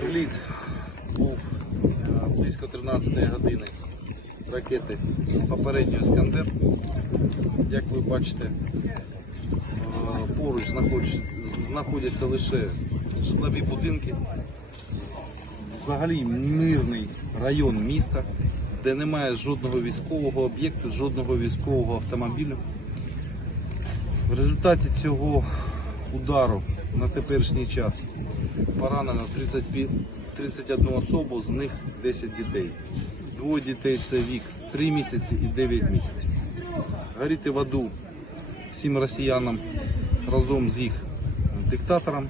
Приліт був близько 13 години ракети попередньо Іскандер. Як ви бачите, е, поруч знаходяться лише житлові будинки, взагалі мирний район міста, де немає жодного військового об'єкту, жодного військового автомобіля. В результаті цього удару на теперішній час поранено 35 31 особу, з них 10 дітей. Двоє дітей це вік 3 місяці і 9 місяців. Горіти в аду всім росіянам разом з їх диктатором.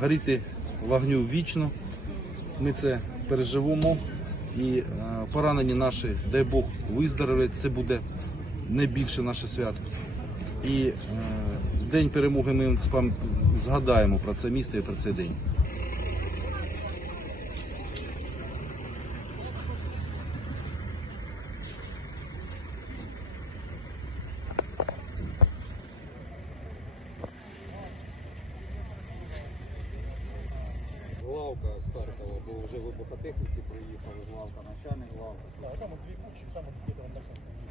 Горіти вогню вічно. Ми це переживемо. І е, поранені наші, дай Бог, виздоровлять. Це буде найбільше наше свято. І е, день перемоги ми згадаємо про це місто і про цей день. Главка з Харкова, бо вже вибухотехніки приїхали, главка, начальник главка. Там вот две кучи, там где-то он нашел.